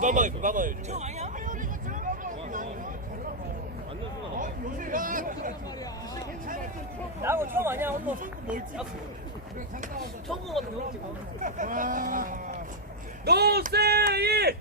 봐봐요. 나하고 처음 아니야, 언노. 처음 본 것 같은데, 형 지금. 노세이!